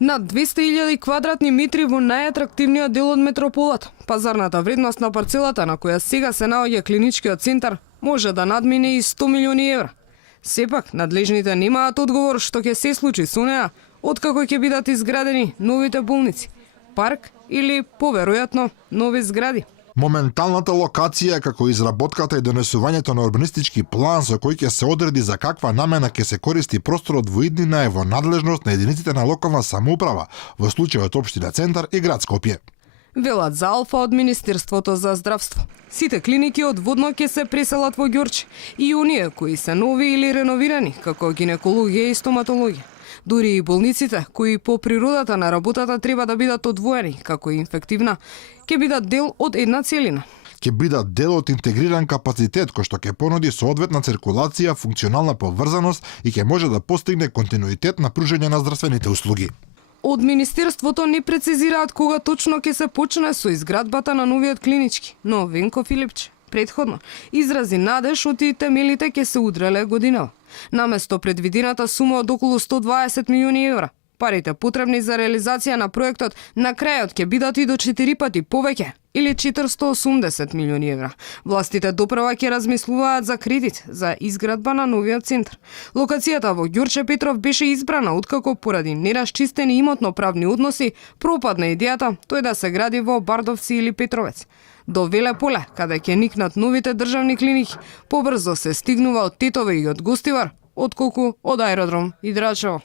Над 200.000 квадратни метри во најатрактивниот дел од метрополот. Пазарната вредност на парцелата на која сега се наоѓа клиничкиот центар може да надмине и 100 милиони евра. Сепак, надлежните немаат одговор што ќе се случи со неа, откако ќе бидат изградени новите болници, парк или, поверојатно, нови згради. Моменталната локација како изработката и донесувањето на урбанистички план со кој ќе се одреди за каква намена ќе се користи просторот во иднина е во надлежност на единиците на локална самоуправа, во случајот општина Центар и град Скопје. Велат за Алфа од Министерството за здравство. Сите клиники одводно ќе се преселат во Ѓорче, и оние кои се нови или реновирани, како гинекологија и стоматологија. Дури и болниците, кои по природата на работата треба да бидат одвоени, како и инфективна, ќе бидат дел од една целина. Ќе бидат дел од интегриран капацитет кој што ќе понуди соодветна циркулација, функционална поврзаност и ќе може да постигне континуитет на пружање на здравствените услуги. Од Министерството не прецизираат кога точно ќе се почне со изградбата на новиот клинички, но Венко Филипче предходно изрази надеж од и темелите ќе се удреле годинава. Наместо предвидената сума од околу 120 милиони евра, парите потребни за реализација на проектот на крајот ќе бидат и до 4 пати повеќе, или 480 милиони евра. Властите доправа ќе размислуваат за кредит за изградба на новиот центар. Локацијата во Ѓорче Петров беше избрана откако поради нерасчистени имотно-правни односи пропадна идејата тој да се гради во Бардовци или Петровец. До Веле поле, каде ќе никнат новите државни клиники, побрзо се стигнува од Тетове и од Гостивар, отколку од аеродром и Драчево.